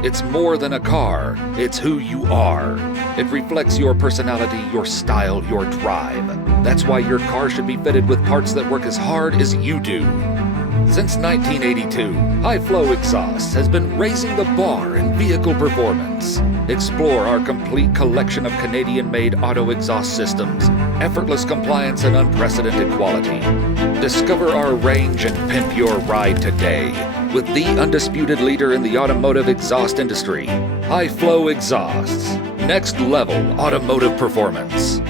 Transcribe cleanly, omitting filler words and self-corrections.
It's more than a car, it's who you are. It reflects your personality, your style, your drive. That's why your car should be fitted with parts that work as hard as you do. Since 1982, High Flow Exhaust has been raising the bar in vehicle performance. Explore our complete collection of Canadian-made auto exhaust systems, effortless compliance, and unprecedented quality. Discover our range and pimp your ride today with the undisputed leader in the automotive exhaust industry, High Flow Exhausts. Next level automotive performance.